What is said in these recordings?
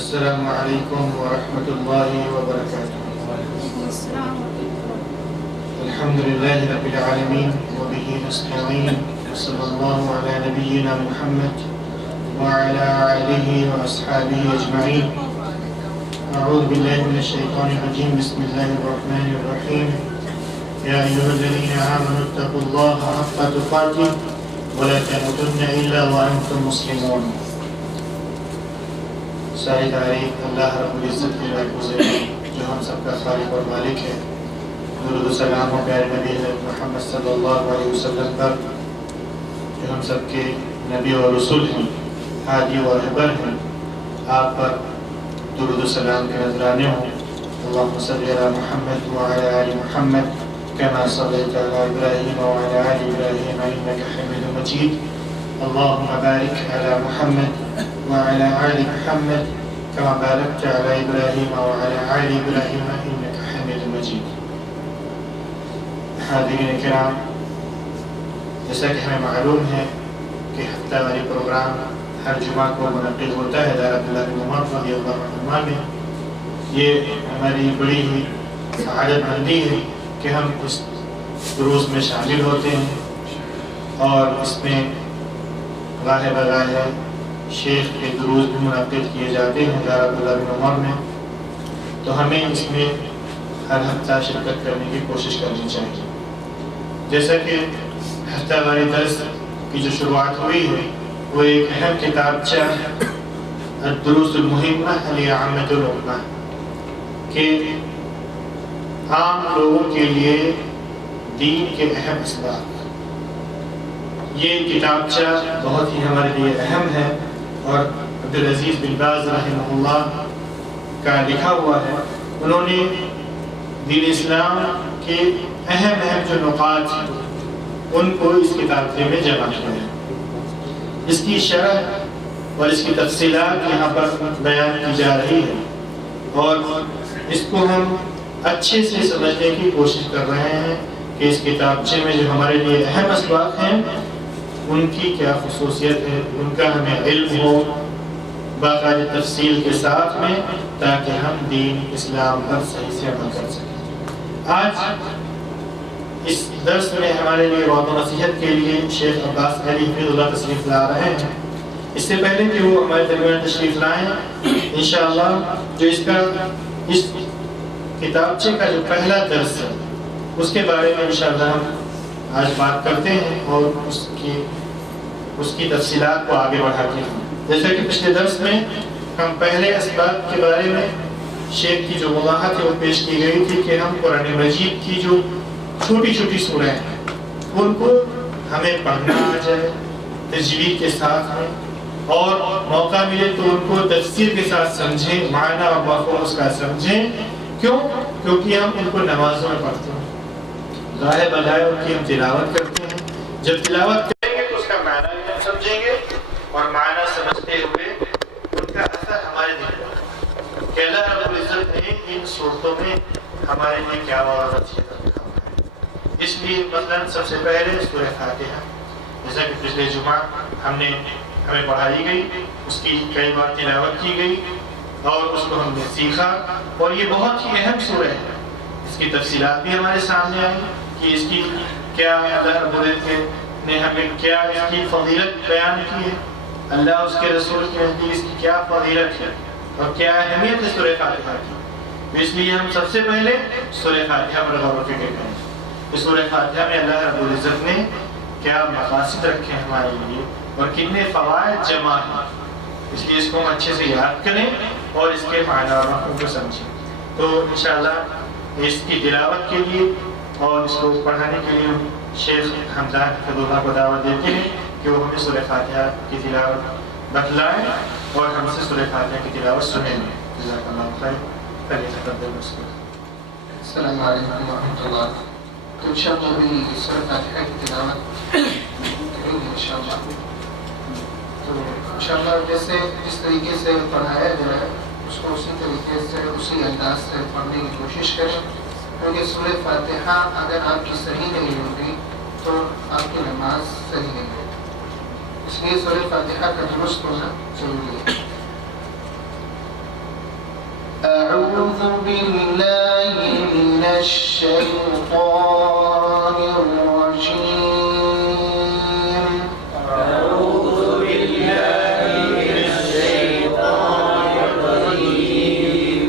السلام علیکم ورحمۃ اللہ وبرکاتہ۔ الحمد للہ رب العالمین وبہ نستعین وصلی اللہ علی نبینا محمد وعلی آلہ واصحابہ اجمعین۔ اعوذ باللہ من الشیطان الرجیم، بسم اللہ الرحمن الرحیم۔ یا ایھا الذین آمنوا اتقوا اللہ حق تقاتہ ولا تموتن الا وانتم مسلمون۔ ساری تعریف اللہ رب العزت کی لائق گزرے جو ہم سب کا خالق اور مالک ہے۔ درود و سلام و پیارے نبی محمد صلی اللہ علیہ وسلم پر جو ہم سب کے نبی اور رسول ہیں، ہادی و رہبر ہیں، آپ پر درود و سلام کے نذرانے ہوں۔ اللہم صلی علی محمد وعلی آل محمد کما صلیت علی ابراہیم وعلی آل ابراہیم انک حمید مجید۔ اللہم بارک علی محمد وعلى آل محمد كما باركت على إبراهيم وعلى آل إبراهيم إنك حميد مجيد۔ حاضرین کرام، جیسا کہ ہمیں معلوم ہے کہ ہفتہ واری پروگرام ہر جمعہ کو منعقد ہوتا ہے دار عبداللہ بن عمر رضی اللہ عنہما میں۔ یہ ہماری بڑی ہی سعادت مندی ہے کہ ہم اس دروس میں شامل ہوتے ہیں اور اس میں راہ براہ شیخ کے دروس بھی منعقد کیے جاتے ہیں دار عبداللہ بن عمر میں، تو ہمیں اس میں ہر ہفتہ شرکت کرنے کی کوشش کرنی چاہیے۔ جیسا کہ ہفتہ واری درس کی جو شروعات ہوئی ہے وہ ایک اہم کتابچہ الدروس المہمہ لعامۃ الامہ کہ عام لوگوں کے لیے دین کے اہم اسباب۔ یہ کتابچہ بہت ہی ہمارے لیے اہم ہے اور عبدالعزیز بن باز رحمہ اللہ کا لکھا ہوا ہے۔ انہوں نے دین اسلام کے اہم جو نقاط ہیں ان کو اس کتابچے میں جمع کیا ہے۔ اس کی شرح اور اس کی تفصیلات یہاں پر بیان کی جا رہی ہے اور اس کو ہم اچھے سے سمجھنے کی کوشش کر رہے ہیں کہ اس کتابچے میں جو ہمارے لیے اہم اسباق ہیں ان کی کیا خصوصیت ہے، ان کا ہمیں علم ہو باقاعدہ تفصیل کے ساتھ میں، تاکہ ہم دین اسلام پر صحیح سے عمل کر سکیں۔ آج اس درس میں ہمارے لیے وعظ و نصیحت کے لیے شیخ عباس علی حفظہ اللہ تشریف لا رہے ہیں۔ اس سے پہلے کہ وہ ہمارے درمیان تشریف لائیں، انشاءاللہ جو اس کتابچے کا جو پہلا درس ہے اس کے بارے میں انشاءاللہ ہم آج بات کرتے ہیں اور اس کی تفصیلات کو آگے بڑھاتے ہیں۔ جیسا کہ پچھلے درس میں ہم پہلے اسباب کے بارے میں شیخ کی جو وضاحت ہے وہ پیش کی گئی تھی کہ ہم قرآن مجید کی جو چھوٹی چھوٹی سورہیں ہیں ان کو ہمیں پڑھنا آ جائے تجوید کے ساتھ میں، اور موقع ملے تو ان کو تفسیر کے ساتھ سمجھیں، معنی اور مفہوم اس کا سمجھیں۔ کیونکہ ہم ان کو نمازوں میں پڑھتے ہیں، ظاہر بظاہر ان کی ہم تلاوت کرتے ہیں۔ جب تلاوت کریں گے تو اس کا معنی بھی ہم سمجھیں گے اور معنی سمجھتے ہوئے ان کا اثر ہمارے دل پر کہ اللہ رب العزت نے ان صورتوں میں ہمارے لیے کیا وعدہ رکھا ہے۔ اس لیے مثلاً سب سے پہلے سورہ فاتحہ، جیسا کہ پچھلے جمعہ ہمیں پڑھائی گئی، اس کی کئی بار تلاوت کی گئی اور اس کو ہم نے سیکھا، اور یہ بہت ہی اہم سورہ ہے۔ اس کی تفصیلات بھی ہمارے سامنے آئی کہ اس کی کیا اللہ رب العزت نے ہمیں کیا اس کی فضیلت بیان کی ہے، اللہ اس کے رسول کے نزدیک اس کی کیا فضیلت ہے اور کیا اہمیت ہے سورہ فاتحہ کی۔ اس لیے ہم سب سے پہلے سورہ فاتحہ پر غور و فکر کریں۔ اس سورہ فاتحہ میں اللہ رب العزت نے کیا مقاصد رکھے ہیں ہمارے لیے اور کتنے فوائد جمع ہیں، اس لیے اس کو ہم اچھے سے یاد کریں اور اس کے معنی اور مفہوم کو سمجھیں۔ تو انشاءاللہ اس کی تلاوت کے لیے اور اس کو پڑھانے کے لیے شیخ حمزہ حفظہ اللہ کو دعوت دیتے ہیں کہ وہ ہمیں سورہ فاتحہ کی تلاوت بتلائیں اور ہم سے سورہ فاتحہ کی تلاوت سنیں گے۔ جزاک اللہ خیر۔ السلام علیکم ورحمۃ اللہ۔ تو انشاءاللہ بھی سورہ فاتحہ کی تلاوت کریں گے انشاءاللہ۔ تو انشاءاللہ جیسے جس طریقے سے پڑھایا گیا ہے اس کو اسی طریقے سے اسی انداز سے پڑھنے کی کوشش کریں، کیونکہ سورہ فاتحہ اگر آپ کی صحیح نہیں ہوگی تو آپ کی نماز صحیح نہیں ہوگی، اس لیے سورہ فاتحہ کا درست ہونا ضروری ہے۔ الشيطان الرجيم. أعوذ بالله من الشيطان الرجيم.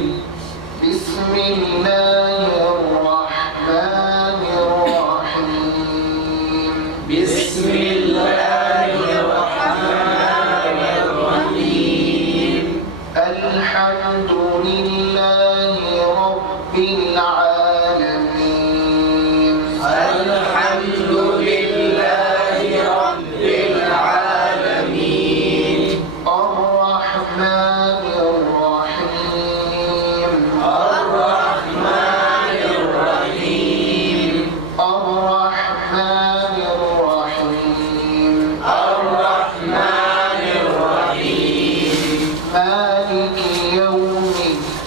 بسم الله الرحمن الرحيم. بسم الله الرحمن الرحيم. الحمد لله رب العالمين. الحمد لله رب العالمين. الرحمن الرحيم. الرحمن الرحيم. الرحمن الرحيم. الرحمن الرحيم. مالك يوم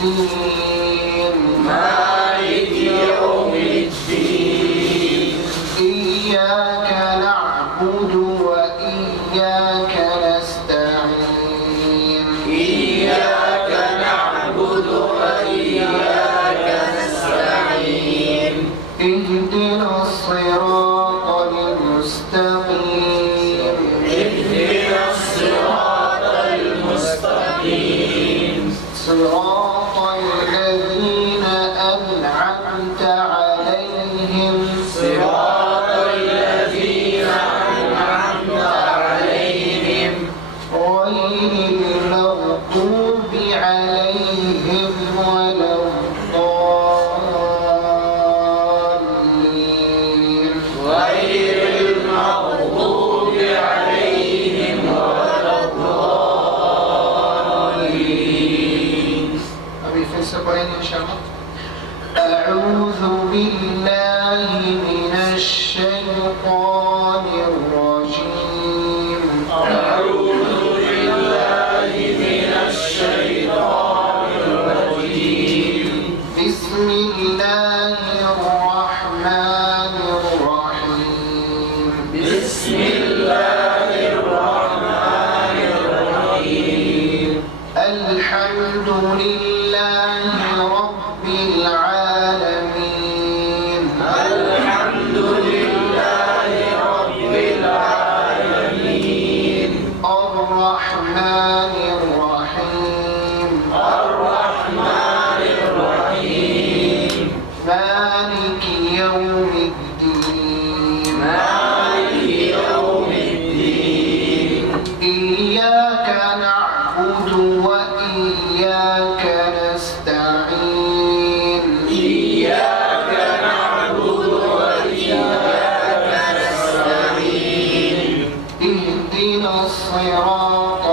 الدين. مالك يوم الدين. إياك نعبد وإياك نستعين. إياك نعبد وإياك نستعين. اهدنا الصراط المستقيم. اهدنا الصراط المستقيم. صراط الذين أنعمت عليهم. صراط الذين أنعمت عليهم غير المغضوب عليهم ولا الضالين. غير المغضوب عليهم ولا الضالين. ابھی پھر سے پڑھیں گے انشاءاللہ. أعوذ بالله من الشيطان الرجيم. أعوذ بالله من الشيطان الرجيم. بسم الله الرحمن الرحيم. بسم الله الرحمن الرحيم. الحمد لله رب العالمين. الحمد لله رب العالمين. الرحمن الرحيم. الرحمن الرحيم. مالك يوم الدين. مالك يوم الدين. إياك نعبد وإياك نستعين. إياك نعبد وإياك نستعين. اهدنا الصراط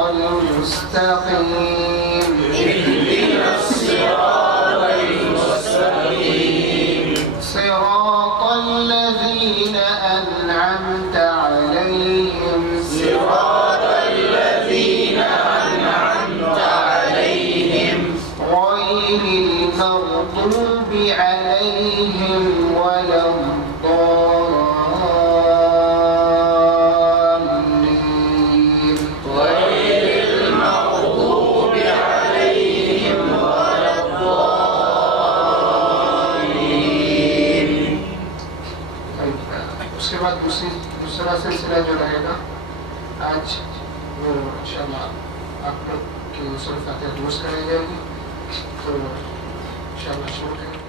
المستقيم. اهدنا الصراط المستقيم. صراط الذين أنعمت عليهم. صراط الذين أنعمت عليهم غير المغضوب عليهم ولا الضالين. غير المغضوب عليهم ولا الضالين. اس کے بعد دوسرا سلسلہ جو رہے گا آج وہ انشاءاللہ آپ لوگ کی سورۃ فاتحہ درست کرائی جائے گی. تو انشاءاللہ شروع کریں گے.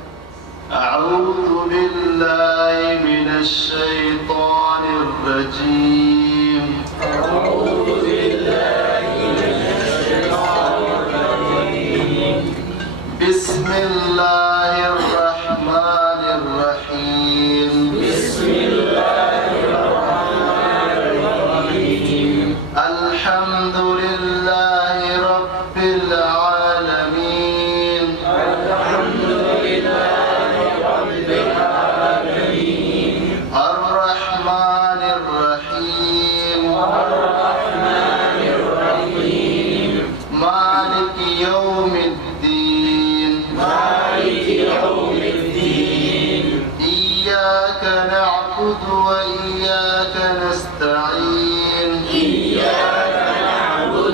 أعوذ بالله من الشيطان الرجيم. أعوذ بالله من الشيطان الرجيم. بسم الله الرحمن الرحيم. بسم الله الرحمن الرحيم. الحمد لله رب العالمين. الحمد لله رب العالمين. الرحمن الرحيم. الرحمن الرحيم. مالك يوم الدين. مالك يوم الدين. إياك نعبد وإياك نستعين. إياك نعبد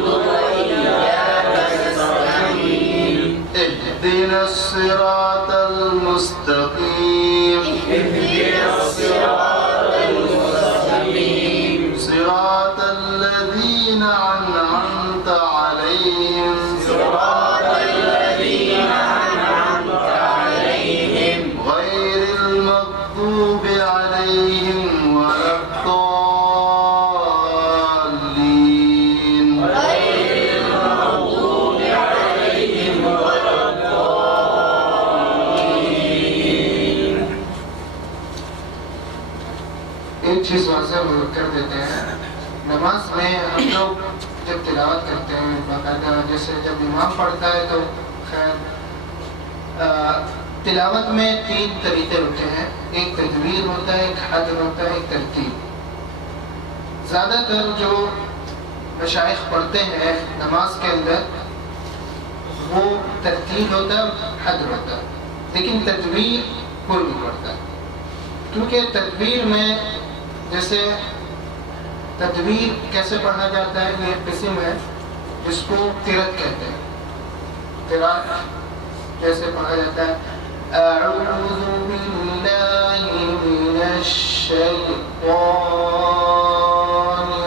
تلاوت کرتے ہیں باقاعدہ، جیسے جب امام پڑھتا ہے تو خیر تلاوت میں 3 طریقے ہوتے ہیں، ایک تجوید ہوتا ہے، ایک حد ہوتا ہے، ایک ترتیب۔ زیادہ تر جو مشائخ پڑھتے ہیں نماز کے اندر وہ ترتیب ہوتا ہے، حد ہوتا ہے، لیکن تجوید کوئی نہیں پڑھتا، کیونکہ تجوید میں جیسے تجوید کیسے پڑھا جاتا ہے، یہ ایک قسم ہے جس کو قرأت کہتے ہیں۔ قرأت جیسے پڑھا جاتا ہے اعوذ باللہ من الشیطان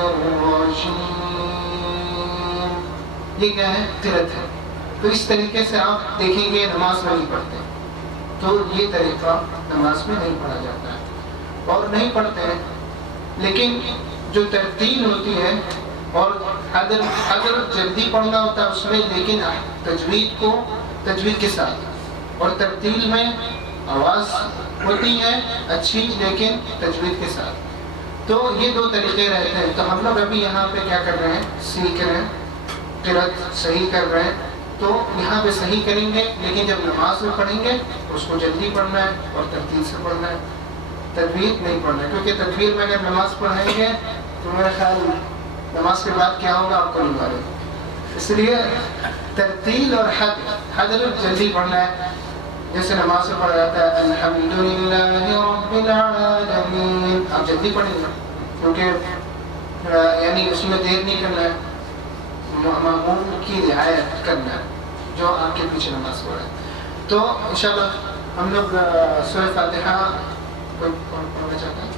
الرجیم، یہ کیا ہے؟ قرأت ہے۔ تو اس طریقے سے آپ دیکھیں گے نماز میں نہیں پڑھتے، تو یہ طریقہ نماز میں نہیں پڑھا جاتا ہے اور نہیں پڑھتے ہیں۔ لیکن جو ترتیل ہوتی ہے اور اگر جلدی پڑھنا ہوتا ہے اس میں، لیکن تجوید کے ساتھ، اور ترتیل میں آواز ہوتی ہے اچھی لیکن تجوید کے ساتھ، تو یہ 2 طریقے رہتے ہیں۔ تو ہم لوگ ابھی یہاں پہ کیا کر رہے ہیں؟ سیکھ رہے ہیں، قرأت صحیح کر رہے ہیں، تو یہاں پہ صحیح کریں گے، لیکن جب نماز میں پڑھیں گے اس کو جلدی پڑھنا ہے اور ترتیل سے پڑھنا ہے، تجوید نہیں پڑھنا ہے، کیونکہ تجوید میں اگر نماز پڑھیں گے تو میرا خیال نماز کے بعد کیا ہوگا آپ کو نہیں معلوم۔ اس لیے ترتیل اور حد جلدی پڑھنا ہے، جیسے نماز میں پڑھا جاتا ہے الحمدللہ رب العالمین، آپ جلدی پڑھیں گے کیونکہ یعنی اس میں دیر نہیں کرنا ہے، مأموم کی رعایت کرنا ہے جو آپ کے پیچھے نماز پڑھے۔ تو انشاءاللہ ہم لوگ سورہ فاتحہ کوئی پڑھنا چاہتا ہے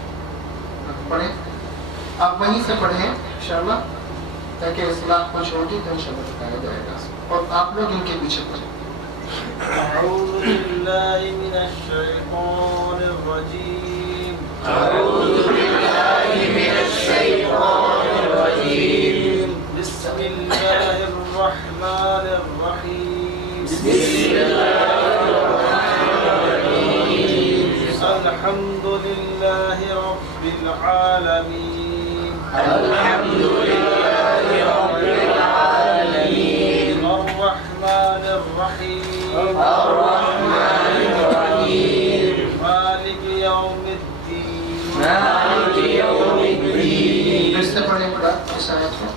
پڑھیں، آپ وہیں سے پڑھیں انشاءاللہ، تاکہ اصلاح کچھ ہوگی تو انشاءاللہ بتایا جائے گا، اور آپ لوگ ان کے پیچھے پڑھیں۔ اعوذ باللہ من الشیطان الرجیم، اعوذ باللہ من الشیطان الرجیم، بسم اللہ الرحمن الرحیم، بسم اللہ الرحمن الرحیم، الحمد للہ رب العالمین، الحمد للہ رب العالمین، الرحمن الرحیم، الرحمن الرحیم، مالک یوم الدین، مالک یوم الدین، پھر سے پڑھیں پڑھا اس آیت کو،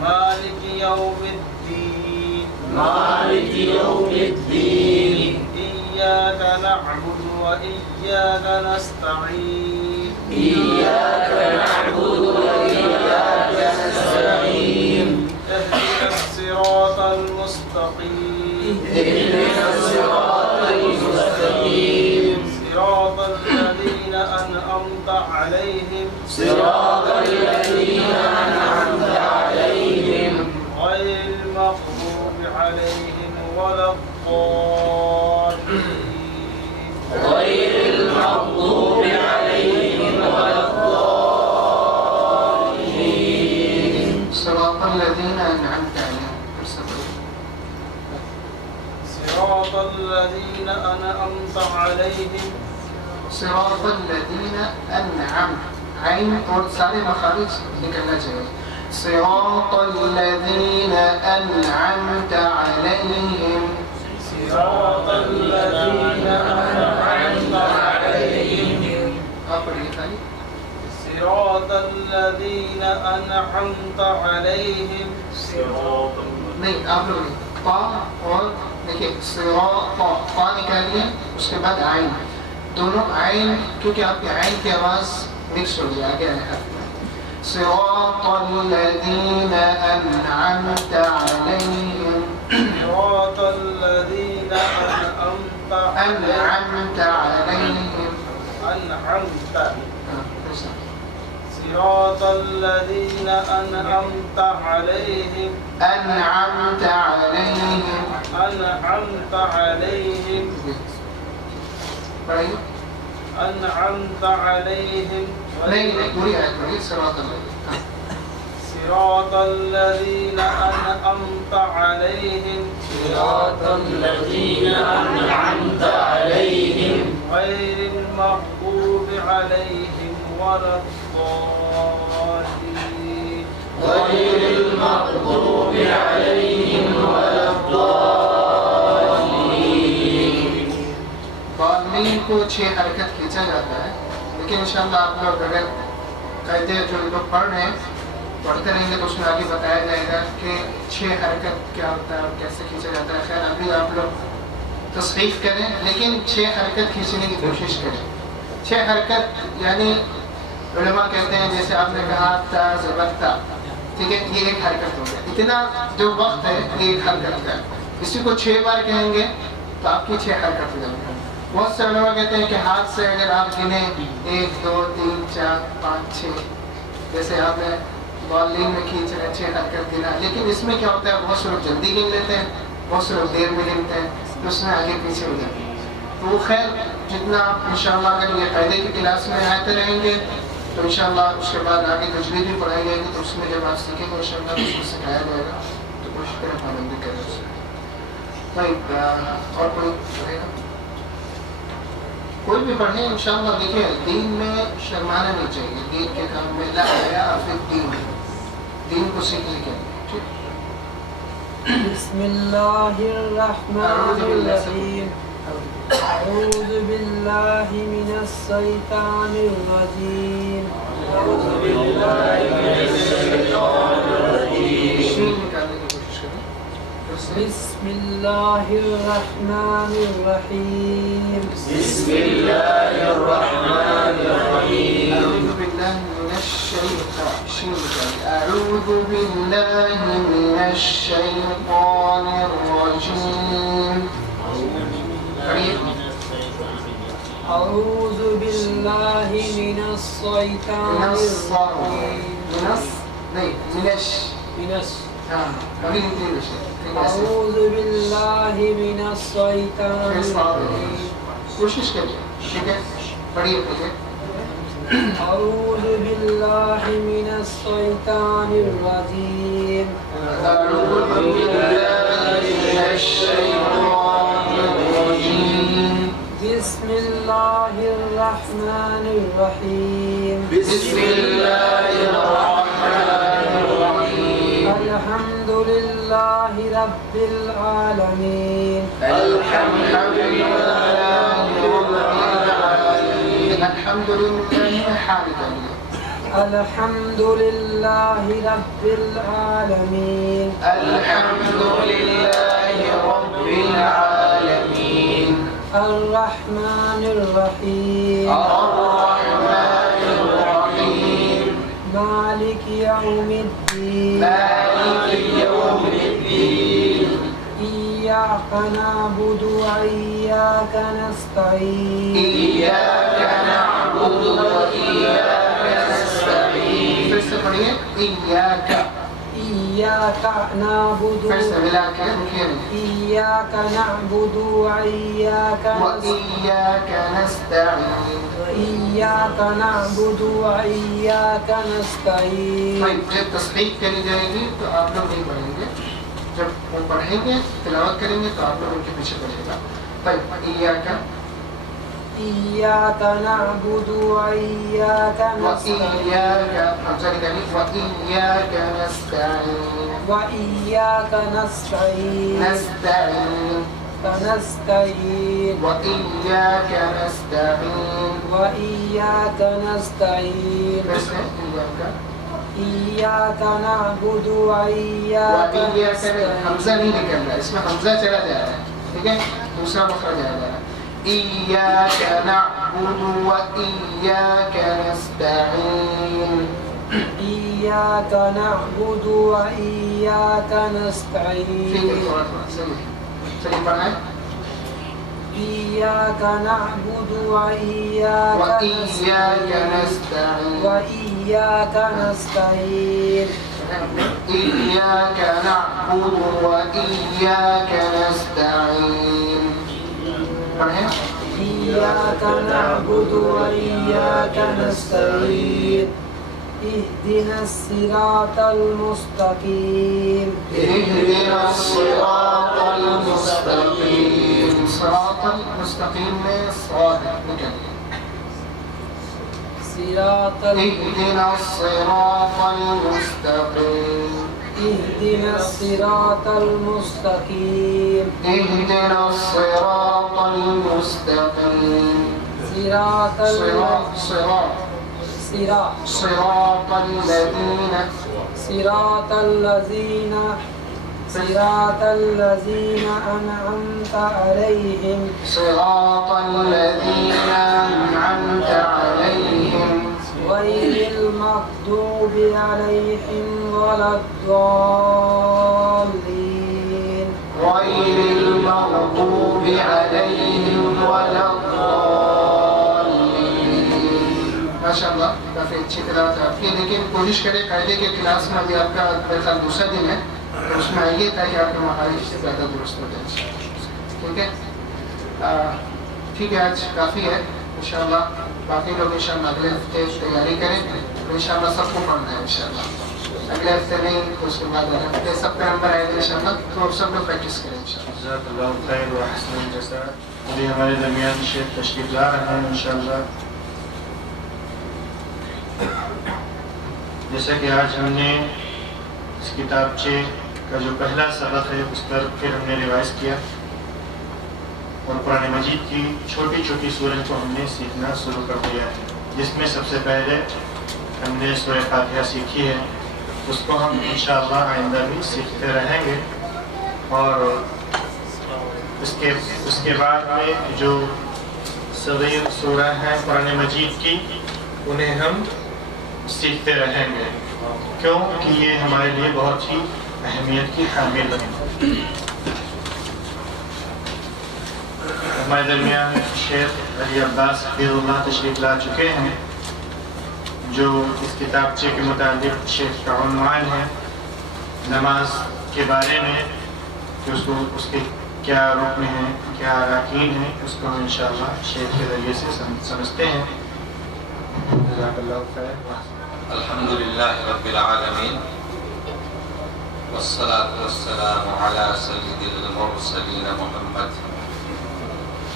مالک یوم الدین، مالک یوم الدین، ایاک نعبد و ایاک نستعین، ایاک نعبد و ایاک نستعین، اهدنا الصراط المستقیم، اهدنا الصراط المستقیم، صراط الذین انعمت علیہم، صراط الذین انعمت علیہم، غیر المغضوب علیہم ولا الضالین، غیر المغضوب علیہم ولا الضالین، صراط الذین انعمت علیہم، پھر سے پڑھیں۔ صراط الذین انعمت علیہم، صراط الذین انعمت، عین اور سارے مخارج نکلنا چاہیے، صراط الذین انعمت علیہم، صراط الذین انعمت علیہم، آپ پڑھیے خالی، صراط الذین انعمت علیہم، نہیں آپ لوگ نہیں، قا اور دیکھیے صراط، قا نکالیے اس کے بعد عین، دونوں عین، کیونکہ آپ کی عین کی آواز مکس ہو گئی آگے آئے حرف میں، صراط الذین انعمت علیہم، صراط الذین انعمت انعمت علیہم، انعمت، پھر سے، صراط الذین انعمت علیہم، انعمت علیہم، انعمت علیہم، پڑھیے، انعمت علیہم، نہیں پوری آیت پڑھیے، صراط الذین، صراط الذین انعمت علیہم، صراط الذین انعمت علیہم، غیر المغضوب علیہم ولا الضالین، غير المغضوب عليهم ولا الضالين. ضالین کو 6 حرکت کھینچا جاتا ہے، لیکن انشاءاللہ آپ لوگ اگر قاعدے جو لوگ پڑھ رہے ہیں پڑھتے رہیں گے تو اس میں آگے بتایا جائے گا کہ 6 حرکت کیا ہوتا ہے اور کیسے کھینچا جاتا ہے. خیر ابھی آپ لوگ تصحیح کریں لیکن 6 حرکت کھینچنے کی کوشش کریں. 6 حرکت یعنی علماء کہتے ہیں جیسے آپ نے کہا تا زبر تا، ٹھیک ہے، یہ ایک حرکت ہو گیا. اتنا جو وقت ہے یہ ایک حرکت کا ہے. اسی کو 6 بار کہیں گے تو آپ کی 6 حرکت ہو جائیں گے. بہت سے علماء کہتے ہیں کہ ہاتھ سے اگر آپ گنیں 1 2 3 4 5 6، جیسے آپ نے بالین میں کھینچ رہے 6 حرکت گنا، لیکن اس میں کیا ہوتا ہے بہت سے لوگ جلدی گن لیتے ہیں، بہت سے لوگ دیر میں گنتے ہیں تو اس میں آگے پیچھے ہو جاتے ہیں. تو خیر جتنا آپ انشاءاللہ اگر یہ قاعدے کی کلاس میں آتے رہیں گے تو انشاءاللہ اس کے بعد آگے تجوید بھی پڑھائی جائے گی، تو اس میں جب آپ سیکھیں گے انشاءاللہ اس کو سکھایا جائے گا تو کوشش کریں پابندی کریں اس میں. اور کوئی پڑھے گا؟ کوئی بھی پڑھیں انشاءاللہ. دیکھیں دین میں شرمانا نہیں چاہیے، دین کے کام میں لا حیا فی الدین، دین کو سیکھنے کے لیے. ٹھیک. بسم اللہ الرحمن الرحیم. اعوذ باللہ من الشیطان الرجیم. اعوذ باللہ من الشیطان الرجیم. شین نکالنے کی کوشش کریں. بسم اللہ الرحمن الرحیم. بسم الله الرحمن الرحيم. أعوذ بالله من الشيطان. شين نكالي. أعوذ بالله من الشيطان الرجيم. اعوذ باللہ من الشیطان الرجیم. اعوذ باللہ من الشیطان الرجیم. کوشش کریے. ٹھیک ہے پڑھیے پڑھیے. اعوذ باللہ من الشیطان الرجیم. أعوذ بالله من الشيطان الرجيم. بسم اللہ الرحمن الرحیم. بسم الله الرحمن الرحيم. الحمد للہ رب العالمین. الحمد لله رب العالمين. الحمد لله حامدا. الحمد للہ رب العالمین. الحمد لله رب العالمين. الرحمن الرحیم. الرحمن الرحيم. مالک یوم الدین. مالك يوم الدين. إياك نعبد وإياك نستعين. إياك نعبد وإياك نستعين. پھر سے پڑھیے. إياك. إياك نعبد پھر سے ملا کے رکھیے. إياك نعبد وإياك وإياك نستعين. إياك نعبد وإياك نستعين. طيب جب تصحیح کری جائے گی تو آپ لوگ نہیں پڑھیں گے، جب وہ پڑھیں گے تلاوت کریں گے تو آپ لوگ ان کے پیچھے پڑھے گا. طيب إياك إياك نعبد وإياك نستعين. وإياك حمزة نکالی. وإياك نستعين. وإياك نستعين. نستعين. نستعين. وإياك نستعين. وإياك نستعين. پھر سے إياك. إياك نعبد وإياك وإياك نستعين. حمزہ نہیں نکل رہا، اس میں حمزہ چلا جا رہا ہے. ٹھیک ہے دوسرا مخرج آ رہا ہے. إياك نعبد وإياك نستعين. إياك نعبد وإياك ٹھیک ہے نستعين. تھوڑا تھوڑا صحیح صحیح پڑھائیں. إياك نعبد وإياك وإياك نستعين. نستعين. وإياك نستعين. إياك نعبد وإياك نستعين. پڑھیں. إياك نعبد وإياك نستعين. اهدنا الصراط المستقيم. اهدنا الصراط المستقيم. صراط المستقيم میں صاد نکل. اهدنا الصراط المستقيم اهدنا الصراط المستقيم اهدنا الصراط المستقيم صراط الذين أنعمت عليهم صراط الذين أنعمت عليهم غير المغضوب عليهم ولا الضالين غير المغضوب عليهم ولا الضالين. ماشاءاللہ کافی اچھی تلاوت ہے آپ کی، لیکن کوشش کریں قاعدے کے کلاس میں بھی آپ کا میرے خیال دوسرا دن ہے تو اس میں آئیے تاکہ آپ کے مخارج سے زیادہ درست ہو جائے. ٹھیک ہے ٹھیک ہے، آج کافی ہے. انشاءاللہ باقی لوگ انشاءاللہ اگلے ہفتے تیاری کریں تو انشاءاللہ سب کو پڑھنا ہے. انشاءاللہ اگلے ہفتے نہیں تو اس کے بعد اگلے ہفتے سب پہ نمبر آئے گا انشاءاللہ، تو سب لوگ پریکٹس کریں انشاءاللہ. جزاک اللہ خیر و احسن الجزاء. ابھی ہمارے درمیان شیخ تشریف لا رہے ہیں انشاءاللہ. جیسا کہ آج ہم نے اس کتابچے کا جو پہلا سبق ہے اس پر پھر ہم نے ریوائز کیا اور قرآن مجید کی چھوٹی چھوٹی سورت کو ہم نے سیکھنا شروع کر دیا ہے، جس میں سب سے پہلے ہم نے سورہ فاتحہ سیکھی ہے. اس کو ہم انشاءاللہ آئندہ بھی سیکھتے رہیں گے، اور اس کے بعد میں جو صغیر سورہ ہیں قرآن مجید کی انہیں ہم سیکھتے رہیں گے، کیوں کہ یہ ہمارے لیے بہت ہی اہمیت کی حامل ہے. ہمارے درمیان شیخ علی عباس حفیظ اللہ تشریف لا چکے ہیں، جو اس کتابچے کے متعلق شیخ کا عنوان ہے نماز کے بارے میں، کہ اس کے کیا رکن ہیں، کیا اراکین ہیں، اس کو ہم انشاءاللہ شیخ کے ذریعے سے سمجھتے ہیں. جزاک اللہ خیر. الحمدللہ رب العالمین والصلاة والسلام على سید المرسلین محمد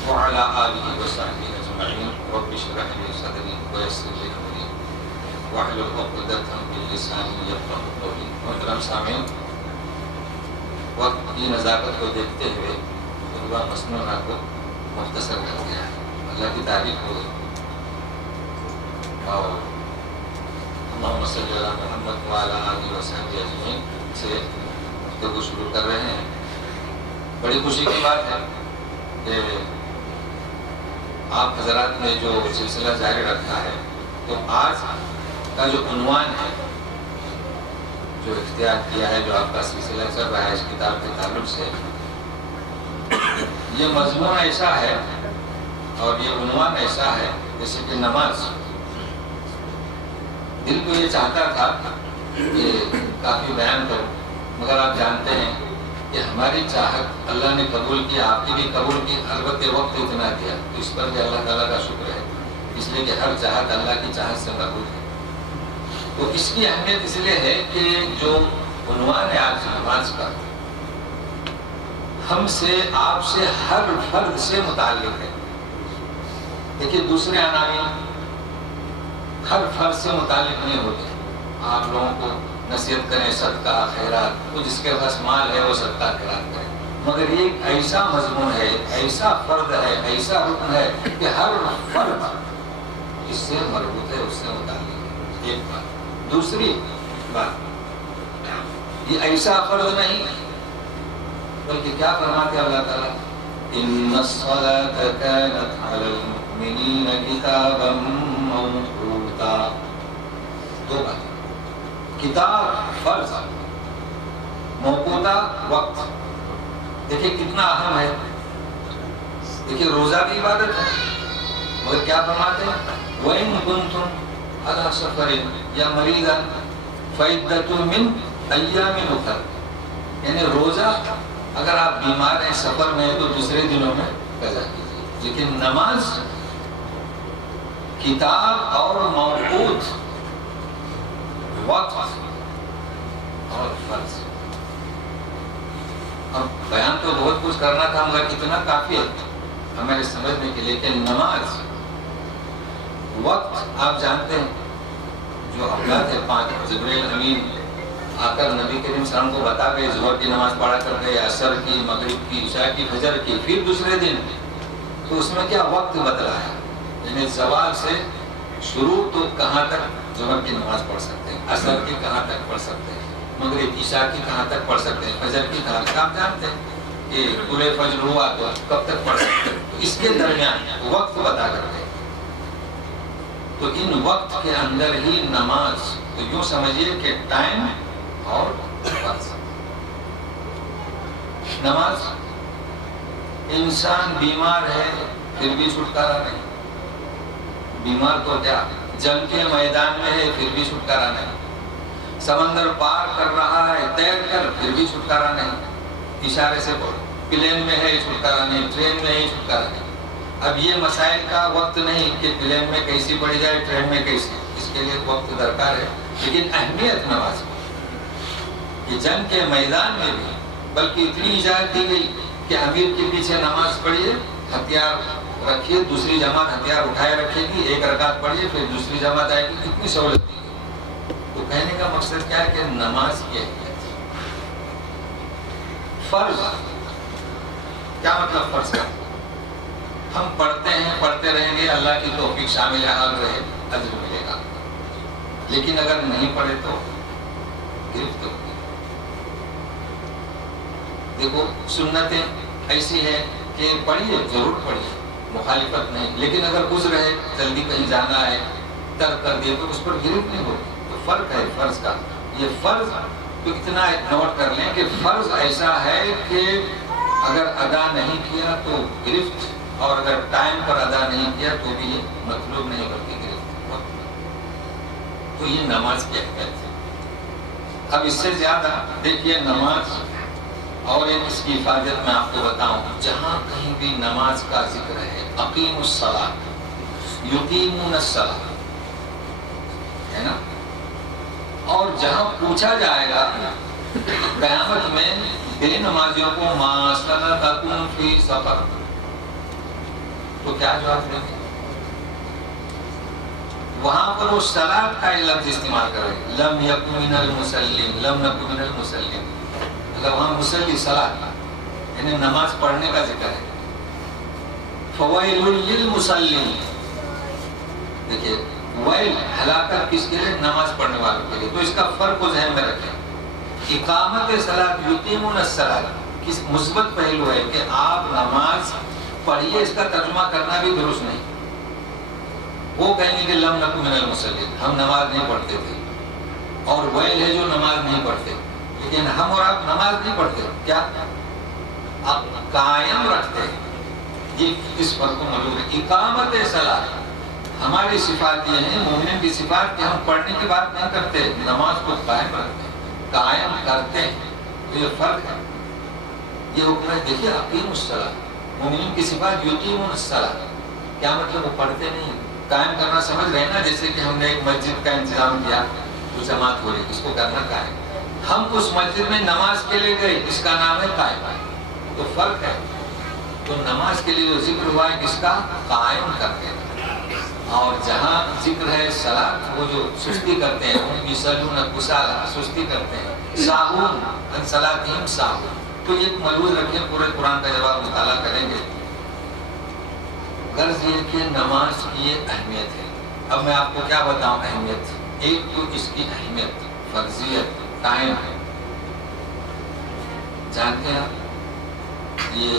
وعلى آلہ وصحبہ اجمعین. رب اشرح لي صدری ویسر لي امری واحلل عقدۃ من لسانی یفقہوا قولی. محترم سامعین، وقت کی نزاکت کو دیکھتے ہوئے خطبہ مسنونہ کو مختصر کر دیا ہے. اللہ کی تعریف ہو. اور اللہم صلی علی محمد وعلی آلہ وصحبہ اجمعین سے گفتگو شروع کر رہے ہیں. بڑی خوشی کی بات ہے کہ آپ حضرات نے جو سلسلہ جاری رکھا ہے، تو آج کا جو عنوان ہے جو اختیار کیا ہے، جو آپ کا سلسلہ چل رہا ہے اس کتاب کے تعلق سے، یہ مضمون ایسا ہے اور یہ عنوان ایسا ہے جیسے کہ نماز. دل کو یہ چاہتا تھا کہ کافی بیان کروں، مگر آپ جانتے ہیں کہ ہماری چاہت اللہ نے قبول کی، آپ کی بھی قبول کی، البتہ وقت اتنا دیا، تو اس پر بھی اللہ تعالیٰ کا شکر ہے، اس لیے کہ ہر چاہت اللہ کی چاہت سے مربوط ہے. تو اس کی اہمیت اس لیے ہے کہ جو عنوان ہے آج نماز کا، ہم سے، آپ سے، ہر فرد سے متعلق ہے. دیکھیے دوسرے عناوین ہر فرد سے متعلق نہیں ہوتے. آپ لوگوں کو نصیحت کریں، صدقہ خیرات، وہ جس کے پاس مال ہے وہ صدقہ خیرات کریں، مگر یہ ایک ایسا مضمون ہے، ایسا فرد ہے، ایسا رکن ہے کہ ہر فرد اس سے مربوط ہے، اس سے متعلق ہے. ایک بات. دوسری بات، یہ ایسا فرد نہیں بلکہ کیا فرماتے اللہ تعالیٰ، ان الصلاۃ کانت علی المؤمنین کتابا موقوتا. دو بات، کتاب فرض، موقوتا وقت. دیکھیے کتنا اہم ہے. دیکھیے روزہ بھی عبادت ہے، مگر کیا فرماتے ہیں، وَإِن كُنتُمْ عَلَىٰ سَفَرٍ یا مَرِيضًا فَعِدَّةٌ مِّنْ أَيَّامٍ أُخَرَ. یعنی روزہ اگر آپ بیمار ہیں، سفر میں ہیں، تو دوسرے دنوں میں قضا کیجیے. لیکن نماز کتاب اور موقوت، وقت اور فرض. اب بیان تو بہت کچھ کرنا تھا مگر اتنا کافی ہے ہمارے سمجھنے کے لیے کہ نماز وقت آپ جانتے ہیں جو اوقات ہے 5 جبریل امین آ کر نبی کریم صلی اللہ علیہ وسلم کو بتا گئے ظہر کی نماز پڑھا کر گئے، عصر کی، مغرب کی، عشاء کی، فجر کی، پھر دوسرے دن تو اس میں کیا وقت بدلا ہے، یعنی زوال سے شروع تو کہاں تک ظہر کی نماز پڑھ سکتے ہیں، عصر کی کہاں تک پڑھ سکتے ہیں، مغرب عشاء کی کہاں تک پڑھ سکتے ہیں، فجر کی کہاں تک آپ جانتے ہیں کہ طلوع فجر ہوا تو کب تک پڑھ سکتے ہیں، تو اس کے درمیان وقت بتا کرتے ہیں، تو ان وقت کے اندر ہی نماز، تو یوں سمجھیے کہ ٹائم اور فرض نماز، انسان بیمار ہے پھر بھی چھٹکارا نہیں، بیمار تو کیا جنگ کے میدان میں ہے پھر بھی چھٹکارا نہیں، سمندر پار کر رہا ہے تیر کر پھر بھی چھٹکارا نہیں، اشارے سے بولو، پلین میں ہے چھٹکارا نہیں، ٹرین میں ہے چھٹکارا نہیں۔ اب یہ مسائل کا وقت نہیں کہ پلین میں کیسی پڑی جائے، ٹرین میں کیسی، اس کے لیے وقت درکار ہے، لیکن اہمیت نماز کی کہ جنگ کے میدان میں بھی، بلکہ اتنی اجازت دی گئی کہ امیر کے پیچھے نماز پڑھیے، ہتھیار رکھیے، دوسری جماعت ہتھیار اٹھائے رکھے گی، ایک رکعت پڑھیے پھر دوسری جماعت آئے گی، اتنی سہولت دی گئی۔ تو کہنے کا مقصد کیا ہے کہ نماز کی اہمیت۔ فرض کیا مطلب فرض کا؟ ہم پڑھتے ہیں، پڑھتے رہیں گے، اللہ کی توفیق شامل حال رہے، اجر ملے گا، لیکن اگر نہیں پڑھے تو گرفت ہوگی۔ دیکھو سنتیں ایسی ہے کہ پڑھیے، ضرور پڑھیے، مخالفت نہیں، لیکن اگر گزر ہے، جلدی کہیں جانا ہے، ترک کر دیے تو اس پر گرفت نہیں ہوگی۔ تو فرق ہے فرض کا، یہ فرض تو اتنا نوٹ کر لیں کہ فرض ایسا ہے کہ اگر ادا نہیں کیا تو گرفت، اور اگر ٹائم پر ادا نہیں کیا تو بھی یہ مطلوب نہیں بلکہ گرفت۔ تو یہ نماز کی اہمیت ہے۔ اب اس سے زیادہ دیکھیے نماز اور ایک اس کی حفاظت میں آپ کو بتاؤں، جہاں کہیں بھی نماز کا ذکر ہے، اقیموا الصلاۃ، یقیمون الصلاۃ، ہے نا، اور جہاں پوچھا جائے گا قیامت میں بے نمازیوں کو ما سلککم فی سقر، تو کیا جواب دیں گے؟ وہاں پر وہ صلاۃ کا لفظ استعمال کرے، لم یکن من المصلین، لم نکن من المصلین، مطلب وہاں مصلی صلاۃ یعنی نماز پڑھنے کا ذکر ہے۔ فویل للمصلین، دیکھیے ویل ہلاکت کس کے لیے؟ نماز پڑھنے والوں کے لیے۔ تو اس کا فرق کو ذہن میں رکھیں، اقامت صلاۃ، یقیمون الصلاۃ کس مثبت پہلو ہے کہ آپ نماز پڑھیے، اس کا ترجمہ کرنا بھی درست نہیں۔ وہ کہیں گے کہ لم نکن من المصلین، ہم نماز نہیں پڑھتے تھے، اور ویل ہے جو نماز نہیں پڑھتے، لیکن ہم اور آپ نماز نہیں پڑھتے، کیا آپ قائم رکھتے ہیں، یہ اس فرق کو معلوم ہے۔ اقامت صلاۃ ہماری صفات یہ ہیں، مومن کی صفات کہ ہم پڑھنے کی بات نہیں کرتے، نماز کو قائم رکھتے ہیں، قائم کرتے ہیں، تو یہ فرق ہے، یہ حکم ہے۔ دیکھیے اقیم الصلاۃ، مومنین کی صفات یقیمون الصلاۃ، کیا مطلب وہ پڑھتے نہیں، قائم کرنا سمجھ رہے ہیں نا، جیسے کہ ہم نے ایک مسجد کا انتظام کیا، وہ جماعت ہو رہی، اس کو کرنا قائم، ہم اس مسجد میں نماز کے لیے گئے، اس کا نام ہے قائم، تو فرق ہے۔ تو نماز کے لیے جو ذکر ہوا ہے کس کا؟ قائم کرتے ہیں، اور جہاں ذکر ہے صلاۃ، وہ جو سستی کرتے ہیں، ہم یصلون کسالی، سستی کرتے ہیں، ساہون عن صلاتہم ساہون۔ تو یہ ملحوظ رکھیں، پورے قرآن کا جواب مطالعہ کریں گے۔ غرض یہ کہ نماز کی یہ اہمیت ہے۔ اب میں آپ کو کیا بتاؤں اہمیت؟ ایک تو اس کی اہمیت، فرضیت، ٹائم ہے، جانتے ہیں آپ یہ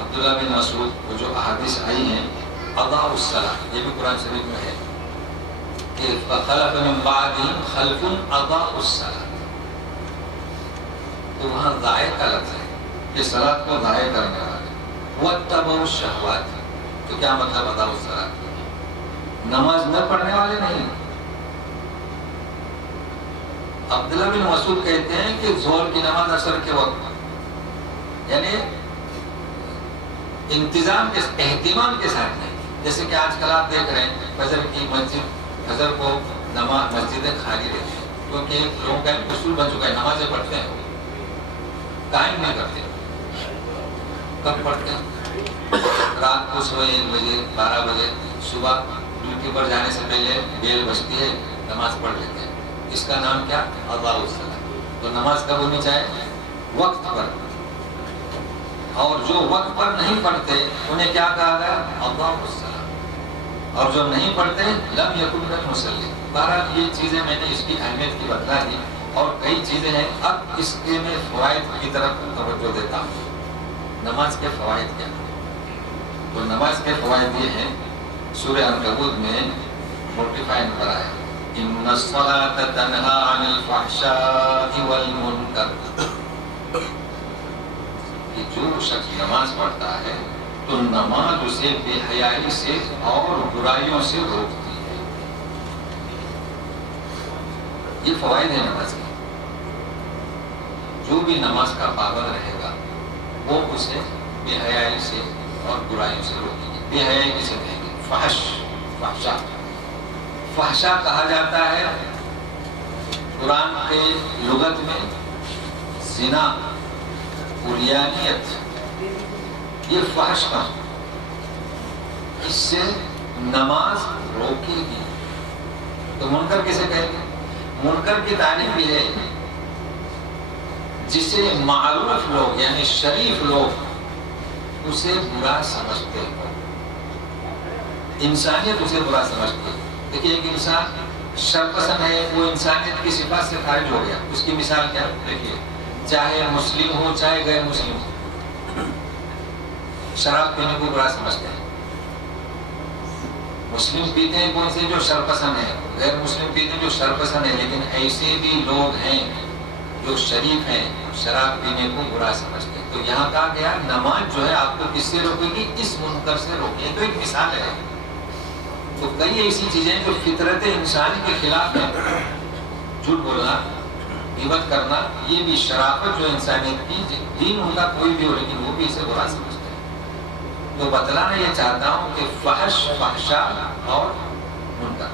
عبداللہ بن مسعود وہ جو احادیث آئی ہیں اضاعوا الصلاۃ، یہ بھی قرآن شریف میں ہے کہ فخلف من بعدہم خلف اضاعوا الصلاۃ، تو وہاں ضائع کا لفظ ہے کہ صلاۃ کو ضائع کرنے والے، واتبعوا الشہوات، تو کیا مطلب اضاعوا الصلاۃ؟ نماز نہ پڑھنے والے نہیں۔ عبداللہ بن مسعود کہتے ہیں کہ ظہر کی نماز عصر کے وقت، یعنی انتظام کے اہتمام کے ساتھ نہیں، جیسے کہ آج کل آپ دیکھ رہے ہیں فجر کی مسجد، فجر کو نماز مسجدیں خالی رہتی ہیں، کیونکہ لوگوں کا ایک اصول بن چکا ہے، نمازیں پڑھتے ہیں، قائم نہیں کرتے۔ کب پڑھتے ہیں؟ رات کو 1 بجے 12 بجے، صبح ڈیوٹی پر جانے سے پہلے بیل بجتی ہے، نماز پڑھ لیتے ہیں، اس کا نام کیا؟ اللہ الصلاۃ۔ تو نماز کب ہونی چاہیے؟ وقت پر۔ اور جو وقت پر نہیں پڑھتے انہیں کیا کہا گیا؟ اللہ الصلاۃ۔ اور جو نہیں پڑھتے لم یکن من المصلین۔ بہرحال یہ چیزیں میں نے اس کی اہمیت کی بتلا دی، اور کئی چیزیں ہیں۔ اب اس کے میں فوائد کی طرف توجہ دیتا ہوں۔ نماز کے فوائد کیا ہیں؟ تو نماز کے فوائد یہ ہیں، سورہ عنکبوت میں 45 نمبر آیا، ان الصلاۃ تنہی عن الفحشاء والمنکر، کہ جو شخص نماز پڑھتا ہے تو نماز اسے بے حیائی سے اور برائیوں سے روکتی ہے۔ یہ فوائد ہیں نماز کے۔ جو بھی نماز کا پابند رہے گا وہ اسے بے حیائی سے اور برائیوں سے روکے گی۔ بے حیائی کسے کہیں گے؟ فحش، فحشا۔ فحشا کہا جاتا ہے قرآن کے لغت میں زنا، عریانیت، یہ فحش کا، اس سے نماز روکے گی۔ تو منکر کسے کہیں گے؟ منکر کی تعریف یہ ہے جسے معروف لوگ یعنی شریف لوگ اسے برا سمجھتے ہیں، انسانیت اسے برا سمجھتی ہے۔ دیکھیے ایک انسان شرپسند ہے، وہ انسانیت کی صفات سے خارج ہو گیا۔ اس کی مثال کیا؟ دیکھیے، چاہے مسلم ہو چاہے غیر مسلم ہو، شراب پینے کو برا سمجھتے ہیں۔ مسلم پیتے ہیں کون سے؟ جو شرپسند ہیں۔ غیر مسلم پیتے ہیں جو شرپسند ہیں۔ لیکن ایسے بھی لوگ ہیں جو شریف ہیں، شراب پینے کو برا سمجھتے ہیں۔ تو یہاں کہا گیا نماز جو ہے آپ کو کس سے روکے گی؟ اس منکر سے روکے۔ تو ایک مثال ہے۔ تو کئی ایسی چیزیں جو فطرت انسانی کے خلاف ہیں، جھوٹ بولنا، غیبت کرنا، یہ بھی شرافت جو انسانیت کی، دین ان کا کوئی بھی ہو لیکن وہ بھی اسے برا سمجھتے ہیں۔ تو بتلانا یہ چاہتا ہوں کہ فحش، فحشا اور منکر۔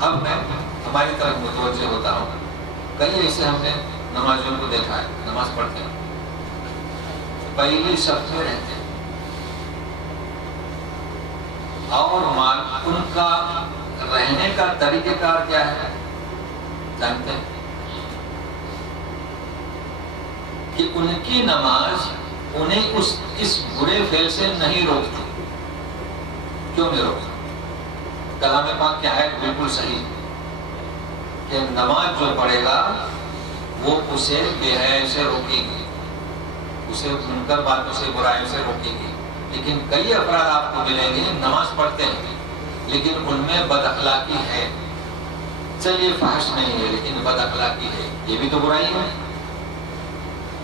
اب میں ہماری طرف متوجہ ہوتا ہوں۔ کئی ایسے ہم نے نمازیوں کو دیکھا ہے، نماز پڑھتے ہیں، پہلی صف میں رہتے ہیں، اور ان کا رہنے کا طریقہ کار کیا ہے جانتے ہیں؟ کہ ان کی نماز انہیں اس برے فعل سے نہیں روکتی۔ کیوں نہیں روکتی؟ کلام پاک کی آیت بالکل صحیح کہ نماز جو پڑھے گا وہ اسے بے حیائی سے روکے گی، اسے منکر باتوں سے، برائیوں سے روکے گی۔ لیکن کئی افراد آپ کو ملیں گے نماز پڑھتے ہیں لیکن ان میں بد اخلاقی ہے۔ چلیے فحش نہیں ہے لیکن بد اخلاقی ہے، یہ بھی تو برائی ہے۔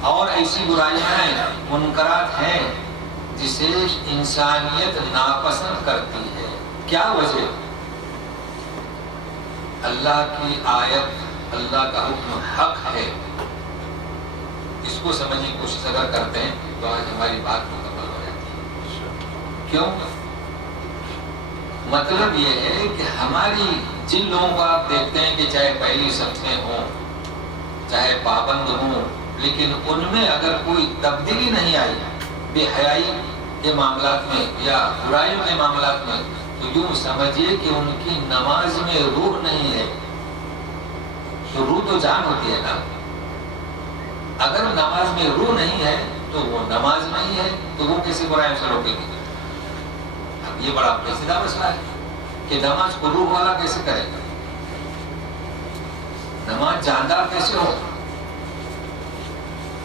اور ایسی برائیاں ہیں، منکرات ہیں جسے انسانیت ناپسند کرتی ہے۔ کیا وجہ؟ اللہ کی آیت، اللہ کا حکم حق ہے، اس کو سمجھنے کی کوشش اگر کرتے ہیں تو آج ہماری بات مکمل ہو جاتی ہے۔ کیوں؟ مطلب یہ ہے کہ ہماری جن لوگوں کو آپ دیکھتے ہیں کہ چاہے پہلی صف میں ہوں، چاہے پابند ہوں، لیکن ان میں اگر کوئی تبدیلی نہیں آئی بے حیائی کے معاملات میں یا برائیوں کے معاملات میں، تو یوں سمجھیے کہ ان کی نماز میں روح نہیں ہے۔ تو روح تو جان ہوتی ہے نا، اگر نماز میں روح نہیں ہے تو وہ نماز نہیں ہے، تو وہ کیسے برائیوں سے روکے گی؟ اب یہ بڑا پیچیدہ مسئلہ ہے کہ نماز کو روح والا کیسے کرے گا، نماز جاندار کیسے ہو؟